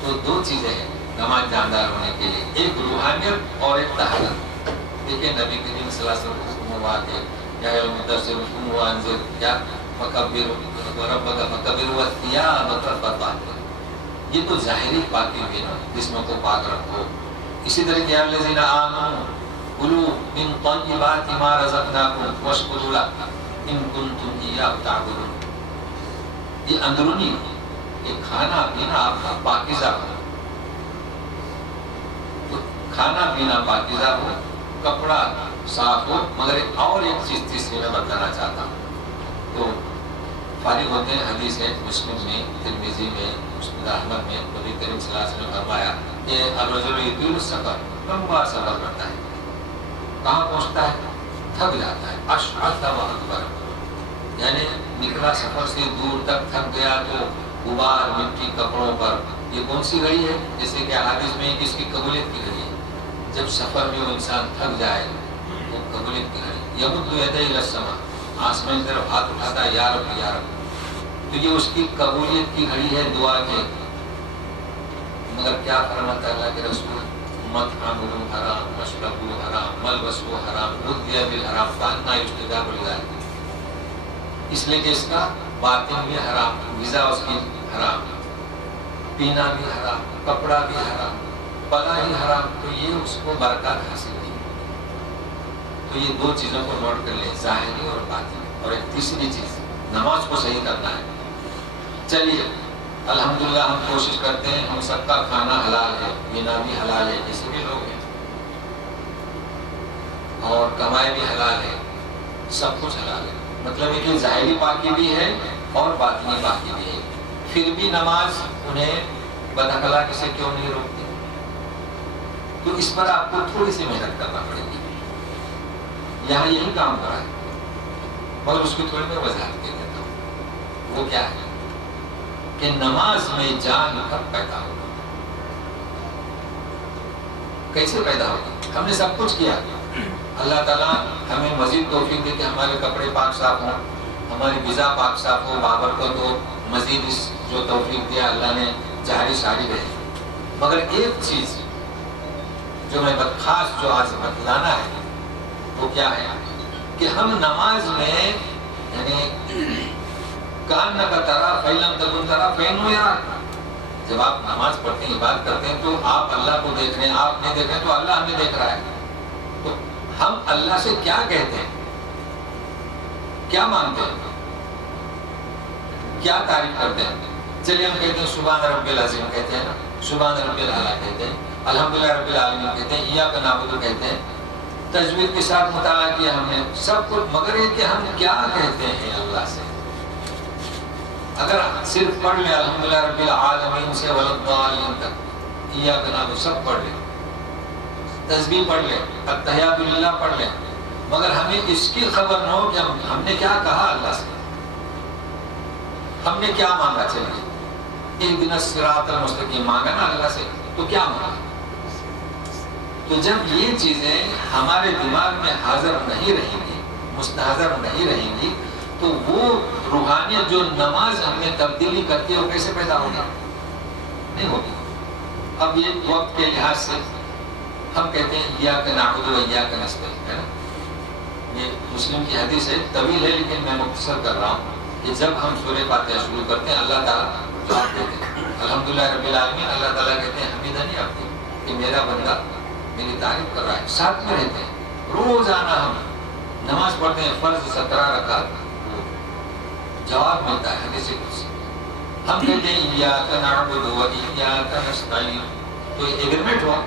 تو دو چیزیں ہیں نماز جاندار ہونے کے لیے، ایک روحانیت اور ایک طہارت۔ دیکھیں نبی کریم صلی اللہ علیہ وسلم حکم ہوا کہ یا المدثر قم وانذر، کیا فکبر ربک فکبر وثیابک فطہر، یہ تو ظاہری پاکی ہوئی نا، جسموں کو پاک رکھو۔ اسی طرح کہ الذین آمنوا کلوا من طیبات ما رزقناکم واشکروا لہ ان کنتم ایاہ تعبدون، یہ اندرونی کہ کھانا پینا آپ کا پاکیزہ ہو، تو کھانا پینا پاکیزہ ہو، کپڑا صاف ہو، مگر اور ایک چیز تیسری میں بتانا چاہتا ہوں۔ تو فارغ ہوتے ہیں، حدیث ہے مسلم میں، ترمذی میں، مسند احمد میں، نبی کریم صلی اللہ علیہ وسلم نے فرمایا کہ الرجل یطیل السفر، لمبا سفر کرتا ہے، کہاں پہنچتا ہے؟ تھک جاتا ہے. اشعث واکبر، یعنی نکلا سفر سے دور تک تھک گیا تو غبار مٹی کپڑوں پر. یہ کون سی گھڑی ہے؟ جیسے کہ حدیث میں کس کی قبولیت کی گھڑی ہے. جب سفر میں وہ انسان تھک جائے تو قبولیت کی گھڑی. یمد یدیہ الی السماء، آسمان کی طرف ہاتھ اٹھاتا ہے، یا رب یا رب. تو یہ اس کی قبولیت کی گھڑی ہے دعا کے. مگر کیا فرماتا اللہ کے رسول؟ مطعمہ حرام، مشربہ حرام، ملبسہ حرام، غذی بالحرام فأنی یستجاب لذلک. اس لیے کہ اس کا باطن بھی حرام، غذا اس کی حرام، پینا بھی حرام، کپڑا بھی حرام، پلا ہی حرام. تو یہ اس کو برکات حاصل نہیں. تو یہ دو چیزوں کو نوٹ کر لیں، ظاہری اور باطنی. اور ایک تیسری چیز، نماز کو صحیح کرنا ہے. چلیے الحمدللہ ہم کوشش کرتے ہیں، ہم سب کا کھانا حلال ہے، پینا بھی حلال ہے، جیسے بھی لوگ ہیں، اور کمائی بھی حلال ہے، سب کچھ حلال ہے. مطلب ہے کہ ظاہری پاکی بھی ہے اور باطنی پاکی بھی ہے. پھر بھی نماز انہیں بد اخلاقی سے کیوں نہیں روکتی؟ تو اس پر آپ کو تھوڑی سی محنت کرنا پڑے گی. یہاں یہی کام ہو رہا ہے، مگر اس کی تھوڑی میں وضاحت دے دیتا ہوں. وہ کیا ہے کہ نماز میں جان کب پیدا ہوگا، کیسے پیدا ہوگی؟ ہم نے سب کچھ کیا. اللہ تعالیٰ ہمیں مزید توفیق دے کہ ہمارے کپڑے پاک صاف ہوں، ہماری غذا پاک صاف ہو، بابرکت ہو. مزید اس جو توفیق دیا اللہ نے جاری ساری رہے. مگر ایک چیز جو میں خاص جو آج بتلانا ہے وہ کیا ہے کہ ہم نماز میں یعنی کان کا ترا فیلم تکن ترا فینو یراک. جب آپ نماز پڑھتے ہیں، عبادت کرتے ہیں، تو آپ اللہ کو دیکھ رہے ہیں، آپ نہیں دیکھ رہے ہیں تو اللہ ہمیں دیکھ رہا ہے. تو ہم اللہ سے کیا کہتے ہیں، کیا مانگتے ہیں، کیا تعریف کرتے ہیں؟ چلیے ہم کہتے ہیں سبحان رب العظیم کہتے ہیں نا، سبحان رب الاعلیٰ کہتے ہیں، الحمدللہ رب العالمین کہتے ہیں، ایاک نعبد کہتے ہیں. تجوید کے ساتھ مطالعہ کیا ہم نے سب کچھ. مگر یہ کہ ہم کیا کہتے ہیں اللہ سے؟ اگر صرف پڑھ لیں الحمدللہ رب العالمین سے وللضالین تک، ایاک نعبد سب پڑھ لیں، تسبیح پڑھ لیں، التحیات للہ پڑھ لیں، مگر ہمیں اس کی خبر نہ ہو کہ ہم نے کیا کہا اللہ سے، ہم نے کیا مانگا. چلیے اہدنا الصراط المستقیم مانگا نا اللہ سے، تو کیا مانگا؟ تو جب یہ چیزیں ہمارے دماغ میں حاضر نہیں رہیں گی، مستحضر نہیں رہیں گی، تو وہ روحانیت جو نماز ہم میں تبدیلی کرتی ہے وہ کیسے پیدا ہوگی؟ نہیں ہوگی. اب یہ وقت کے لحاظ سے ہم کہتے ہیں ایاک نعبد و ایاک نستعین، ہے نا. یہ مسلم کی حدیث ہے، طویل ہے لیکن میں مختصر کر رہا ہوں کہ جب ہم سورہ فاتحہ شروع کرتے ہیں اللہ تعالیٰ جواب دیتے ہیں الحمدللہ رب العالمین. اللہ تعالیٰ کہتے ہیں حمیدنی عبدی، کہ میرا بندہ میری تعریف کر رہا ہے. ساتھ میں رہتے ہیں، روزانہ ہم نماز پڑھتے ہیں، فرض 17 رکعت، جواب ملتا ہے حدیث قدسی. ہم کہتے ہیں ایاک نعبد و ایاک نستعین، تو یہ ایگریمنٹ ہوا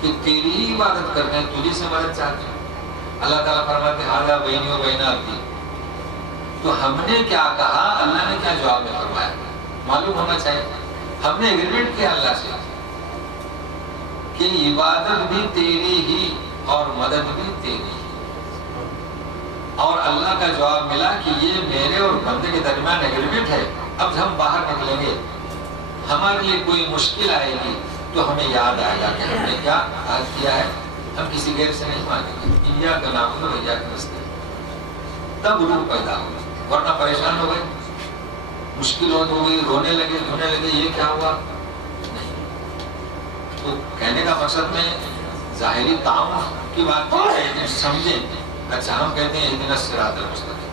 کہ تیری ہی عبادت کرتے ہیں، تجھے سے مدد چاہتے ہیں. اللہ تعالیٰ فرماتے ہیں ھذا بینی و بین عبدی. تو ہم نے کیا کہا، اللہ نے کیا جواب میں فرمایا، معلوم ہونا چاہیے. ہم نے ایگریمنٹ کیا اللہ سے کہ عبادت بھی تیری ہی اور مدد بھی تیری ہی. اور اللہ کا جواب ملا کہ یہ میرے اور بندے کے درمیان ایگریمنٹ ہے. اب ہم باہر نکلیں گے، ہمارے لیے کوئی مشکل آئے گی تو ہمیں یاد آئے گا کہ ہم نے کیا عہد کیا ہے. ہم کسی غیر سے نہیں مانگیں گے، ایاک نعبد و ایاک نستعین. تب روح پیدا ہوگا، ورنہ پریشان ہو گئے، مشکل ہو گئی، رونے لگے دھونے لگے، یہ کیا ہوا. نہیں. تو کہنے کا مقصد میں ظاہری تعاون کی بات نہیں ہے، سمجھیں. اچھا ہم کہتے ہیں اہدنا الصراط المستقیم،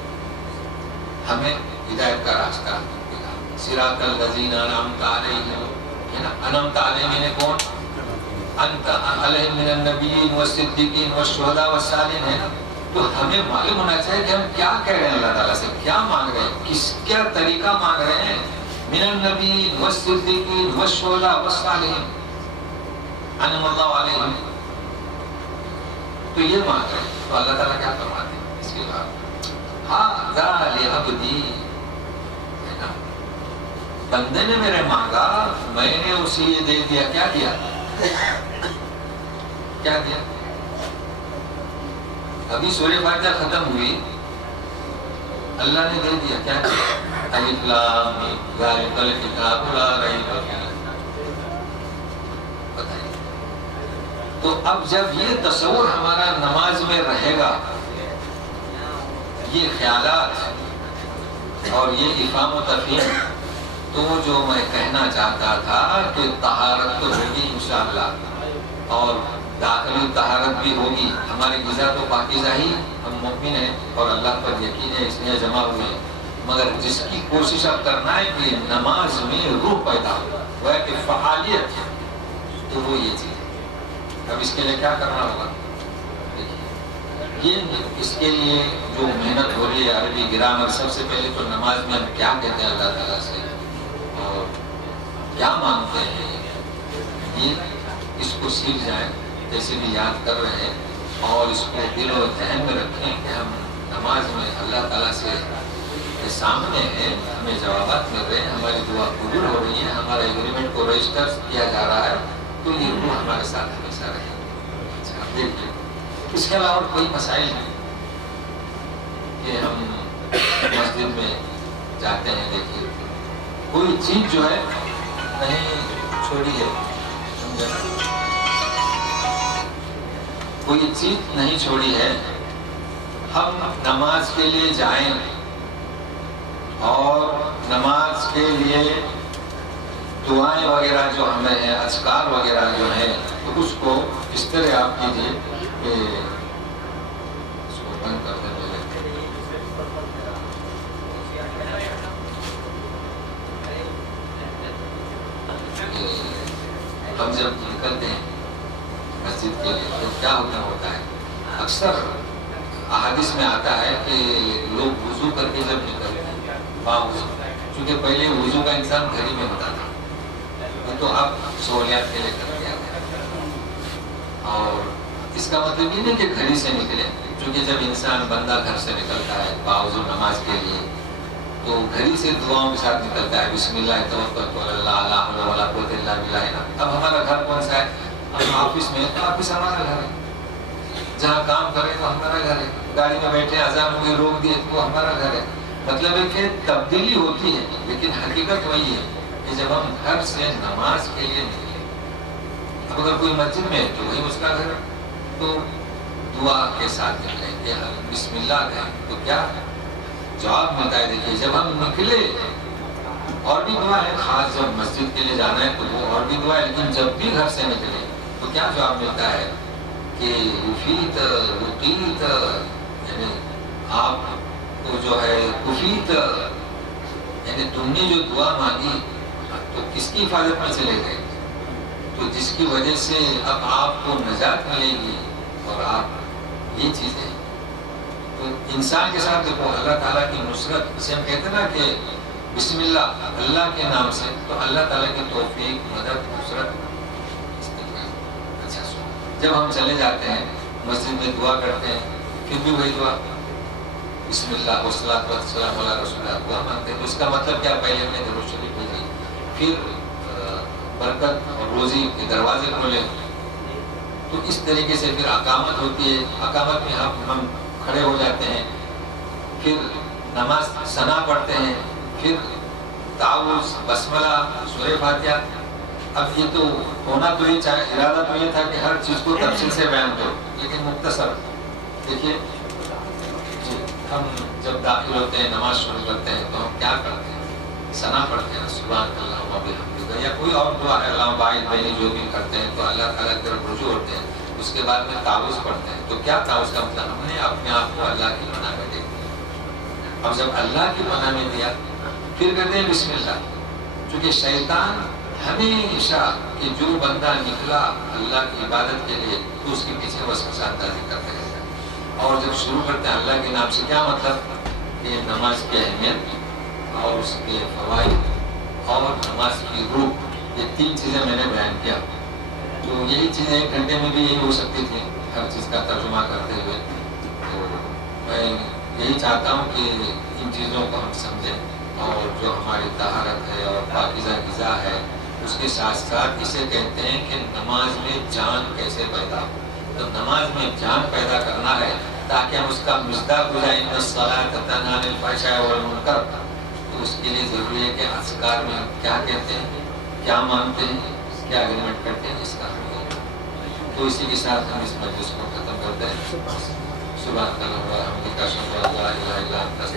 ہمیں ہدایت کا راستہ دکھا. صراط الذین انعمت علیہم، ہے نا. انعمت علیہم نے کون؟ انت علیہم من النبیین والصدیقین والشہداء والصالحین، ہے نا. تو ہمیں معلوم ہونا چاہیے کہ ہم کیا کہہ رہے ہیں، اللہ تعالیٰ سے کیا مانگ رہے ہیں، کس کیا طریقہ مانگ رہے ہیں. من النبیین والصدیقین والشہداء والصالحین انعم اللہ علیہم، تو یہ مانگ رہے ہیں. تو اللہ تعالیٰ کیا فرماتے ہیں اس کے بعد، ھذا لعبدی، ہے نا. بندے نے میرے مانگا، میں نے اسے یہ دے دیا. کیا دیا؟ کیا دیا؟ ابھی سورہ فاتحہ ختم ہوئی، اللہ نے دے دیا کیا؟ الف لام میم ذالک الکتاب لا ریب فیہ۔ بتائیے، تو اب جب یہ تصور ہمارا نماز میں رہے گا، یہ خیالات اور یہ افہام و تفہیم، تو جو میں کہنا چاہتا تھا کہ طہارت تو ہوگی انشاءاللہ، اور داخلی طہارت بھی ہوگی، ہماری غذا تو پاکیزہ ہی، ہم مومن ہیں اور اللہ پر یقین ہے اس لیے جمع ہوئے ہیں، مگر جس کی کوشش اب کرنا ہے کہ نماز میں روح پیدا ہو، وہ ہے کہ فعالیت، تو وہ یہ چیز ہے۔ اب اس کے لیے کیا کرنا ہوگا؟ یہ اس کے لیے جو محنت ہو رہی ہے، عربی گرامر، سب سے پہلے تو نماز میں ہم کیا کہتے ہیں اللہ تعالیٰ سے اور کیا مانگتے ہیں، یہ اس کو سیکھ جائیں، جیسے بھی یاد کر رہے ہیں، اور اس کو دل و ذہن میں رکھیں کہ ہم نماز میں اللہ تعالیٰ سے کے سامنے ہیں، ہمیں جوابات مل رہے ہیں، ہماری دعا قبول ہو رہی ہے، ہمارا ایگریمنٹ کو رجسٹر کیا جا رہا ہے، تو یہ روح ہمارے ساتھ ہمیشہ رہے۔ اچھا، آپ دیکھ لیں اس کے علاوہ اور کوئی مسائل ہیں کہ ہم مسجد میں جاتے ہیں، دیکھیے کوئی چیز جو ہے نہیں چھوڑی ہے، کوئی چیز نہیں چھوڑی ہے، ہم نماز کے لیے جائیں اور نماز کے لیے دعائیں وغیرہ جو ہمیں ہیں، اذکار وغیرہ جو ہیں، تو اس کو اس طرح آپ کیجیے کہ اس کو بند کر دیں۔ ہم جب نکلتے ہیں مسجد کے لیے تو کیا ہوتا ہے، اکثر احادیث میں آتا ہے کہ لوگ وضو کر کے جب نکلتے ہیں، باوضو، چونکہ پہلے وضو کا انسان گھر ہی میں ہوتا تھا، تو اب سہولیات کے لیے کر دیا گیا، اور اس کا مطلب یہ نہیں کہ گھر ہی سے نکلے، چونکہ جب انسان بندہ گھر سے نکلتا ہے باوضو نماز کے لیے، تو گھر ہی سے دعاؤں کے ساتھ نکلتا ہے، بسم اللہ توکلت علی اللہ لا حول ولا قوت الا باللہ۔ اب ہمارا گھر کون سا ہے؟ ہم آفس میں، تو آفس ہمارا گھر ہے، جہاں کام کریں تو ہمارا گھر ہے، گاڑی میں بیٹھے اذان ہوئی روک دیے تو ہمارا گھر ہے۔ مطلب ہے کہ تبدیلی ہوتی ہے، لیکن حقیقت وہی ہے کہ جب ہم گھر سے نماز کے لیے نکلیں، اب اگر کوئی مسجد میں ہے تو وہی اس کا گھر، تو دعا کے ساتھ نکلیں کہ بسم اللہ کہیں تو کیا جواب ملتا ہے۔ دیکھیے جب ہم نکلے، اور بھی دعا ہے، خاص جب مسجد کے لیے جانا ہے تو وہ اور بھی دعا ہے، لیکن جب بھی گھر سے نکلے تو کیا جواب ملتا ہے کہ وفیت وقیت، یعنی آپ کو جو ہے کفیت، یعنی تم نے جو دعا مانگی تو کس کی حفاظت میں چلے گئے، تو جس کی وجہ سے اب آپ کو نجات ملے گی، اور آپ یہ چیزیں تو انسان کے ساتھ دیکھو اللہ تعالیٰ کی نصرت، اسے ہم کہتے ہیں نا کہ بسم اللہ، اللہ کے نام سے، تو اللہ تعالیٰ کی توفیق، مدد، نصرت۔ اچھا سو جب ہم چلے جاتے ہیں مسجد میں دعا کرتے ہیں، پھر بھی وہی دعا بسم اللہ والصلاۃ والسلام علی رسول اللہ دعا مانگتے ہیں، تو اس کا مطلب کیا؟ پہلے ہم نے درود شریف پڑھی، پھر برکت اور روزی کے دروازے کھولے، تو اس طریقے سے پھر اقامت ہوتی ہے، اقامت میں ہم کھڑے ہو جاتے ہیں، پھر نماز ثنا پڑھتے ہیں، پھر تعوذ، بسملہ، سورہ فاتحہ۔ اب یہ تو ہونا تو یہ چاہے، ارادہ تو یہ تھا کہ ہر چیز کو تفصیل سے بیان کرو، لیکن مختصر دیکھیے جی، ہم جب داخل ہوتے ہیں نماز شروع کرتے ہیں تو ہم کیا کرتے ہیں؟ ثنا پڑھتے ہیں، سبحان اللہ و بحمدہ، یا کوئی اور دعا ہے، اللہم باعث بینی، جو بھی کرتے ہیں تو اللہ تعالیٰ کی طرف رجوع ہوتے ہیں۔ اس کے بعد میں تعوذ پڑھتے ہیں، تو کیا تعوذ کا مطلب؟ ہم نے اپنے آپ کو اللہ کی پناہ میں دے دیا، اور جب اللہ کی پناہ میں دیا پھر کہتے ہیں بسم اللہ، چونکہ شیطان ہمیشہ کہ جو بندہ نکلا اللہ کی عبادت کے لیے تو اس کے پیچھے وسوسات داری کرتے رہتا ہے، اور جب شروع کرتے ہیں اللہ کے نام سے، کیا مطلب؟ کہ نماز کی اہمیت اور اس کے فوائد اور نماز کی روح، یہ تین چیزیں میں نے بیان کیا، تو یہی چیزیں ایک گھنٹے میں بھی یہی ہو سکتی تھی ہر چیز کا ترجمہ کرتے ہوئے، تو میں یہی چاہتا ہوں کہ ان چیزوں کو ہم سمجھیں، اور جو ہماری طہارت ہے اور پاکیزہ غذا ہے اس کے ساتھ ساتھ اسے کہتے ہیں کہ نماز میں جان کیسے پیدا ہو، تو نماز میں جان پیدا کرنا ہے تاکہ ہم اس کا مصداق ہو جائیں، ان الصلاۃ تنہی عن الفحشاء والمنکر، تو اس کے لیے ضروری ہے کہ اذکار میں ہم کیا کہتے ہیں، کیا مانتے ہیں، کیا اگریمنٹ کرتے ہیں، اس کا تو اسی کے ساتھ ہم اس مجلس کو ختم کرتے ہیں. سبحان اللہ و بحمدہ، اشہد ان لا الہ الا انت